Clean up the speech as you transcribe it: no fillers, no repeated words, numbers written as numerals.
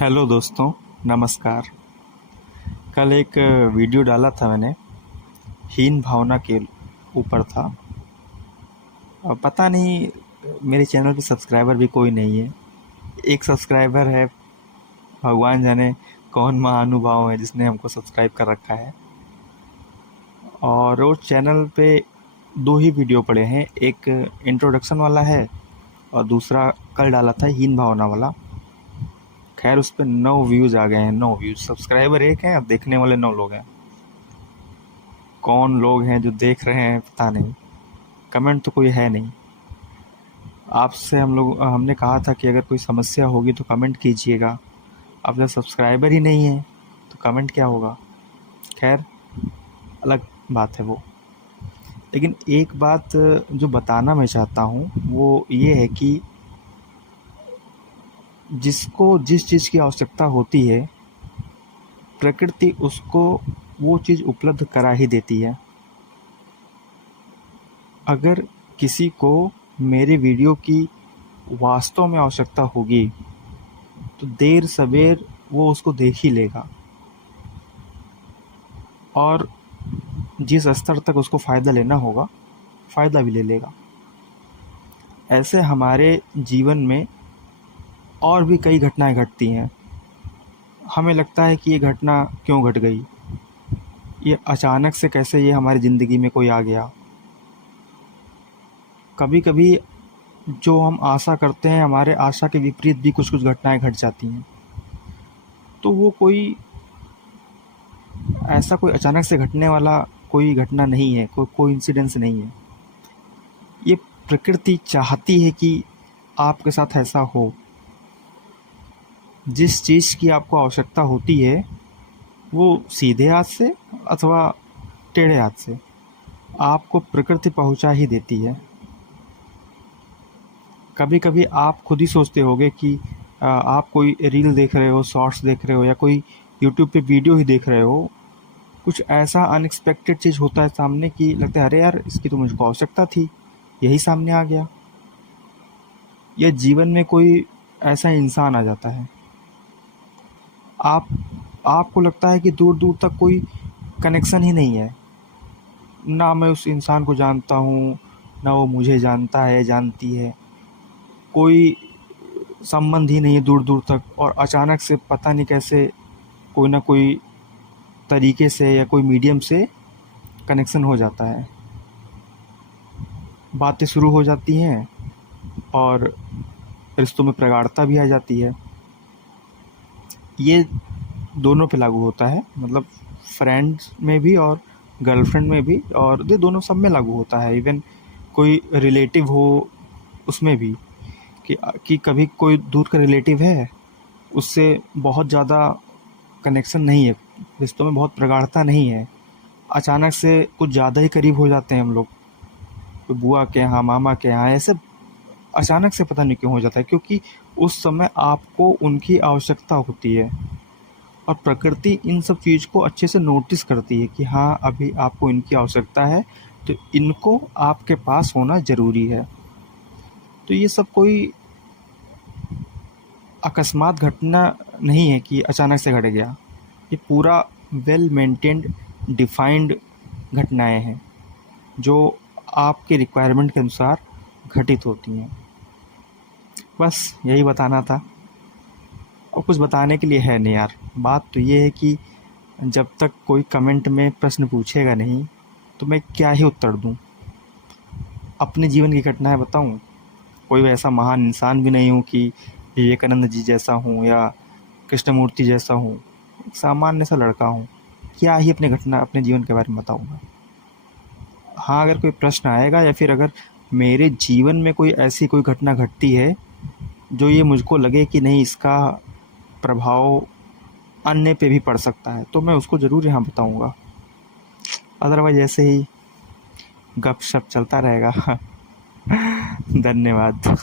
Hello दोस्तों, नमस्कार। कल एक वीडियो डाला था मैंने, हीन भावना के ऊपर था। और पता नहीं, मेरे चैनल पे सब्सक्राइबर भी कोई नहीं है। एक सब्सक्राइबर है, भगवान जाने कौन महानुभाव है जिसने हमको सब्सक्राइब कर रखा है। और वो चैनल पे दो ही वीडियो पड़े हैं, एक इंट्रोडक्शन वाला है और दूसरा कल डाला था हीन भावना वाला। खैर उस पर 9 व्यूज़ आ गए हैं। 9 व्यूज़, सब्सक्राइबर एक हैं और देखने वाले 9 लोग हैं। कौन लोग हैं जो देख रहे हैं पता नहीं। कमेंट तो कोई है नहीं। आपसे हमने कहा था कि अगर कोई समस्या होगी तो कमेंट कीजिएगा। अब जब सब्सक्राइबर ही नहीं है तो कमेंट क्या होगा। खैर, अलग बात है वो। लेकिन एक बात जो बताना मैं चाहता हूँ वो ये है कि जिसको जिस चीज़ की आवश्यकता होती है, प्रकृति उसको वो चीज़ उपलब्ध करा ही देती है। अगर किसी को मेरे वीडियो की वास्तव में आवश्यकता होगी तो देर सवेर वो उसको देख ही लेगा और जिस स्तर तक उसको फ़ायदा लेना होगा फ़ायदा भी ले लेगा। ऐसे हमारे जीवन में और भी कई घटनाएं घटती हैं। हमें लगता है कि ये घटना क्यों घट गई, ये अचानक से कैसे ये हमारी ज़िंदगी में कोई आ गया। कभी कभी जो हम आशा करते हैं, हमारे आशा के विपरीत भी कुछ कुछ घटनाएं घट जाती हैं। तो वो कोई ऐसा कोई अचानक से घटने वाला कोई घटना नहीं है, कोई कोइंसिडेंस नहीं है। ये प्रकृति चाहती है कि आपके साथ ऐसा हो। जिस चीज़ की आपको आवश्यकता होती है वो सीधे हाथ से अथवा टेढ़े हाथ से आपको प्रकृति पहुंचा ही देती है। कभी कभी आप खुद ही सोचते होगे कि आप कोई रील देख रहे हो, शॉर्ट्स देख रहे हो या कोई यूट्यूब पे वीडियो ही देख रहे हो, कुछ ऐसा अनएक्सपेक्टेड चीज़ होता है सामने कि लगता है अरे यार इसकी तो मुझको आवश्यकता थी, यही सामने आ गया। या जीवन में कोई ऐसा इंसान आ जाता है, आप आपको लगता है कि दूर दूर तक कोई कनेक्शन ही नहीं है, ना मैं उस इंसान को जानता हूँ ना वो मुझे जानता है जानती है, कोई संबंध ही नहीं है दूर दूर तक। और अचानक से पता नहीं कैसे कोई ना कोई तरीके से या कोई मीडियम से कनेक्शन हो जाता है, बातें शुरू हो जाती हैं और रिश्तों में प्रगाढ़ता भी आ जाती है। ये दोनों पे लागू होता है, मतलब फ्रेंड्स में भी और गर्लफ्रेंड में भी, और ये दोनों सब में लागू होता है। इवन कोई रिलेटिव हो उसमें भी, कि कभी कोई दूर का रिलेटिव है, उससे बहुत ज़्यादा कनेक्शन नहीं है, रिश्तों में बहुत प्रगाढ़ता नहीं है, अचानक से कुछ ज़्यादा ही करीब हो जाते हैं हम लोग, कोई बुआ के यहाँ, मामा के यहाँ, ऐसे अचानक से पता नहीं क्यों हो जाता है, क्योंकि उस समय आपको उनकी आवश्यकता होती है। और प्रकृति इन सब चीज़ को अच्छे से नोटिस करती है कि हाँ अभी आपको इनकी आवश्यकता है, तो इनको आपके पास होना ज़रूरी है। तो ये सब कोई अकस्मात घटना नहीं है कि अचानक से घट गया। ये पूरा वेल मेंटेन्ड डिफाइंड घटनाएं हैं जो आपके रिक्वायरमेंट के अनुसार घटित होती हैं। बस यही बताना था, और कुछ बताने के लिए है नहीं यार। बात तो ये है कि जब तक कोई कमेंट में प्रश्न पूछेगा नहीं तो मैं क्या ही उत्तर दूं। अपने जीवन की घटनाएं बताऊं, कोई ऐसा महान इंसान भी नहीं हूं कि विवेकानंद जी जैसा हूं या कृष्णमूर्ति जैसा हूं। एक सामान्य सा लड़का हूं, क्या ही अपने जीवन के बारे में बताऊंगा। हाँ, अगर कोई प्रश्न आएगा या फिर अगर मेरे जीवन में कोई ऐसी कोई घटना घटती है जो ये मुझको लगे कि नहीं इसका प्रभाव अन्य पे भी पड़ सकता है, तो मैं उसको ज़रूर यहाँ बताऊँगा। अदरवाइज ऐसे ही गपशप चलता रहेगा। धन्यवाद।